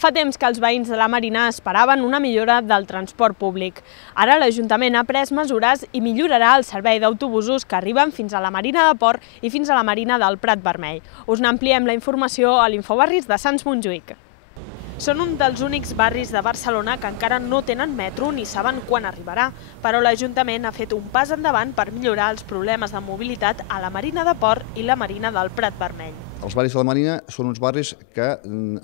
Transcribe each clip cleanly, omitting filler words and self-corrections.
Fa temps que els veïns de la Marina esperaven una millora del transport públic. Ara l'Ajuntament ha pres mesures i millorarà el servei d'autobusos que arriben fins a la Marina de Port i fins a la Marina del Prat Vermell. Us n'ampliem la informació a l'Infobarris de Sants Montjuïc. Són un dels únics barris de Barcelona que encara no tenen metro ni saben quan arribarà, però l'Ajuntament ha fet un pas endavant per millorar els problemes de mobilitat a la Marina de Port i la Marina del Prat Vermell. Els barris de la Marina són uns barris que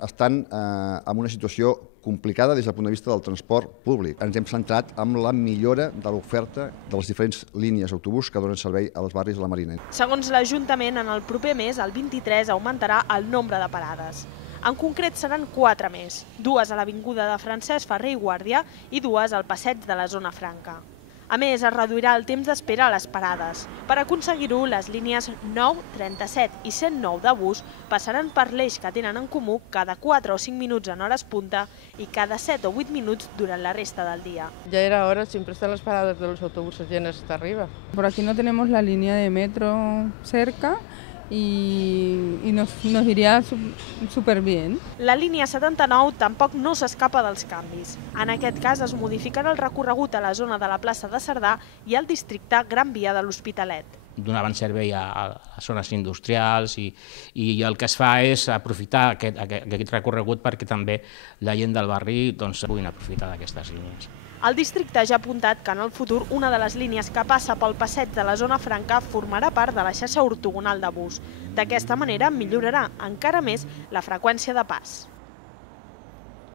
estan en una situació complicada des del punt de vista del transport públic. Ens hem centrat en la millora de l'oferta de les diferents línies d'autobús que donen servei als barris de la Marina. Segons l'Ajuntament, en el proper mes, el 23, augmentarà el nombre de parades. En concret seran 4 més, 2 a l'Avinguda de Francesc Ferrer i Guàrdia i 2 al passeig de la Zona Franca. A més, es reduirà el temps d'espera a les parades. Per aconseguir-ho, les línies 9, 37 i 109 de bus passaran per l'eix que tenen en comú cada 4 o 5 minuts en hores punta i cada 7 o 8 minuts durant la resta del dia. Ya era hora, siempre están las paradas de los autobuses llenas hasta arriba. Por aquí no tenemos la línea de metro cerca y nos iría súper bien. La línia 79 tampoc no s'escapa dels canvis. En aquest cas es modificarà el recorregut a la zona de la plaça de Cerdà i al districte Gran Via de l'Hospitalet. Donaven servei a zones industrials i el que es fa és aprofitar aquest recorregut perquè també la gent del barri puguin aprofitar d'aquestes línies. El districte ja ha apuntat que en el futur una de les línies que passa pel passeig de la Zona Franca formarà part de la xarxa ortogonal de bus. D'aquesta manera millorarà encara més la freqüència de pas.